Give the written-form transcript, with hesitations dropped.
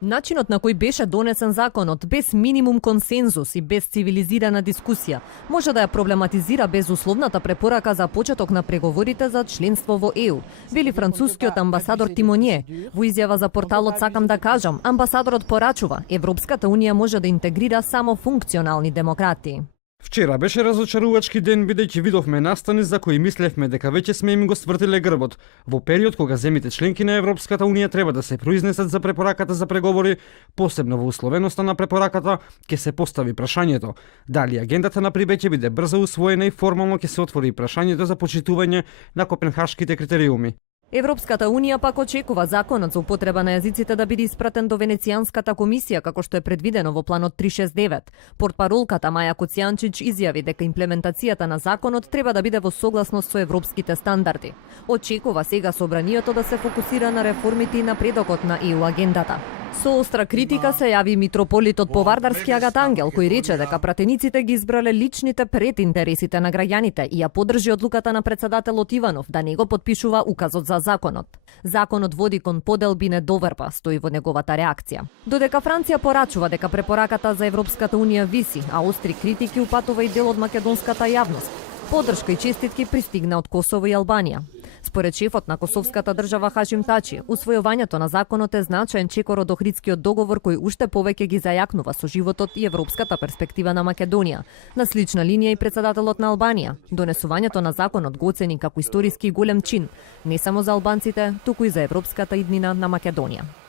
Начинот на кој беше донесен законот без минимум консензус и без цивилизирана дискусија може да ја проблематизира безусловната препорака за почеток на преговорите за членство во ЕУ, вели францускиот амбасадор Тимонје. Во изјава за порталот Сакам да кажам, амбасадорот порачува Европската унија може да интегрира само функционални демократи. Вчера беше разочарувачки ден бидејќи видовме настани за кои мислевме дека веќе сме им го свртиле грбот. Во период кога земите членки на Европската унија треба да се произнесат за препораката за преговори, посебно во условеноста на препораката ќе се постави прашањето дали агендата на Прибеј ќе биде брзо усвоена и формално ќе се отвори прашањето за почитување на копенхашките критериуми. Европската унија пак очекува законот за употреба на јазиците да биде испратен до Венецијанската комисија како што е предвидено во планот 369. Портпаролката Маја Коцијанчич изјави дека имплементацијата на законот треба да биде во согласност со европските стандарди. Очекува сега собранието да се фокусира на реформите и напредокот на ЕУ агендата. Со остра критика се јави митрополитот Повардарски Агат Ангел, кој рече дека пратениците ги избрале личните пред интересите на граѓаните и ја поддржи одлуката на председателот Иванов да не го подпишува указот за законот. Законот води кон поделби и недоверба, стои во неговата реакција. Додека Франција порачува дека препораката за Европската унија виси, а остри критики упатува и дел од македонската јавност. Поддршка и честитки пристигна од Косово и Албанија. Според шефот на косовската држава Хашим Тачи, усвојувањето на законот е значаен чекор од Охридскиот договор кој уште повеќе ги зајакнува со животот и европската перспектива на Македонија. На слична линија и председателот на Албанија. Донесувањето на законот го оцени како историски голем чин, не само за албанците, туку и за европската иднина на Македонија.